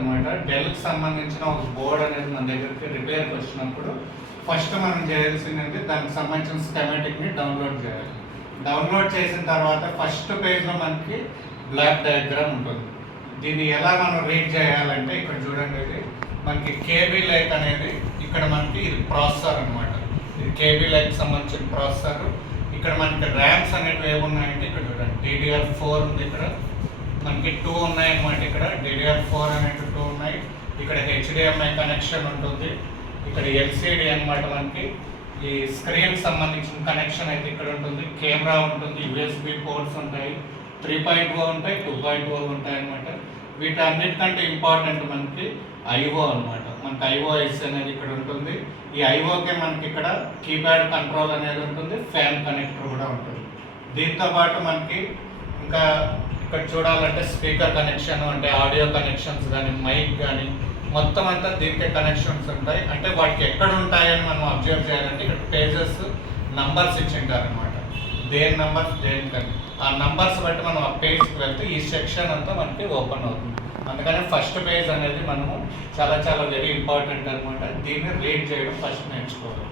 అనమాట. డెల్కి సంబంధించిన ఒక బోర్డ్ అనేది మన దగ్గరికి రిపేర్కి వచ్చినప్పుడు ఫస్ట్ మనం చేయాల్సింది దానికి సంబంధించిన స్కెమాటిక్ని డౌన్లోడ్ చేయాలి. డౌన్లోడ్ చేసిన తర్వాత ఫస్ట్ పేజ్లో మనకి బ్లాక్ డయాగ్రామ్ ఉంటుంది. దీన్ని ఎలా మనం రీడ్ చేయాలంటే ఇక్కడ చూడండి, ఇది మనకి కేబీ లైక్ అనేది ఇక్కడ మనకి ఇది ప్రాసెసర్ అనమాట. ఇది కేబీ లైక్ సంబంధించిన ప్రాసెసర్. ఇక్కడ మనకి ర్యామ్స్ అనేవి ఏమున్నాయంటే ఇక్కడ చూడండి, DDR4 ఉంది, ఇక్కడ మనకి 2 ఉన్నాయన్నమాట. ఇక్కడ DDR4 అనేవి 2 ఉన్నాయి. ఇక్కడ HDMI కనెక్షన్ ఉంటుంది. ఇక్కడ LCD అనమాట. మనకి ఈ స్క్రీన్ సంబంధించిన కనెక్షన్ అయితే ఇక్కడ ఉంటుంది. కెమెరా ఉంటుంది, USB పోర్ట్స్ ఉంటాయి, 3.0 ఉంటాయి, 2.0 ఉంటాయి అనమాట. వీటన్నిటికంటే ఇంపార్టెంట్ మనకి IO అనమాట. మనకి IOS అనేది ఇక్కడ ఉంటుంది. ఈ IOకే మనకి ఇక్కడ కీప్యాడ్ కంట్రోల్ అనేది ఉంటుంది, ఫ్యాన్ కనెక్టర్ కూడా ఉంటుంది. దీంతో పాటు మనకి ఇంకా ఇక్కడ చూడాలంటే స్పీకర్ కనెక్షన్, అంటే ఆడియో కనెక్షన్స్ కానీ, మైక్ కానీ మొత్తం అంతా దీనికే కనెక్షన్స్ ఉంటాయి. అంటే వాటికి ఎక్కడ ఉంటాయని మనం అబ్జర్వ్ చేయాలంటే ఇక్కడ పేజెస్ నంబర్స్ ఇచ్చింటారనమాట. దేని నంబర్స్ దేనికని ఆ నంబర్స్ బట్టి మనం ఆ పేజ్కి వెళ్తే ఈ సెక్షన్ అంతా మనకి ఓపెన్ అవుతుంది. అందుకని ఫస్ట్ పేజ్ అనేది మనము చాలా చాలా వెరీ ఇంపార్టెంట్ అనమాట. దీన్ని రీడ్ చేయడం ఫస్ట్ నేర్చుకోవాలి.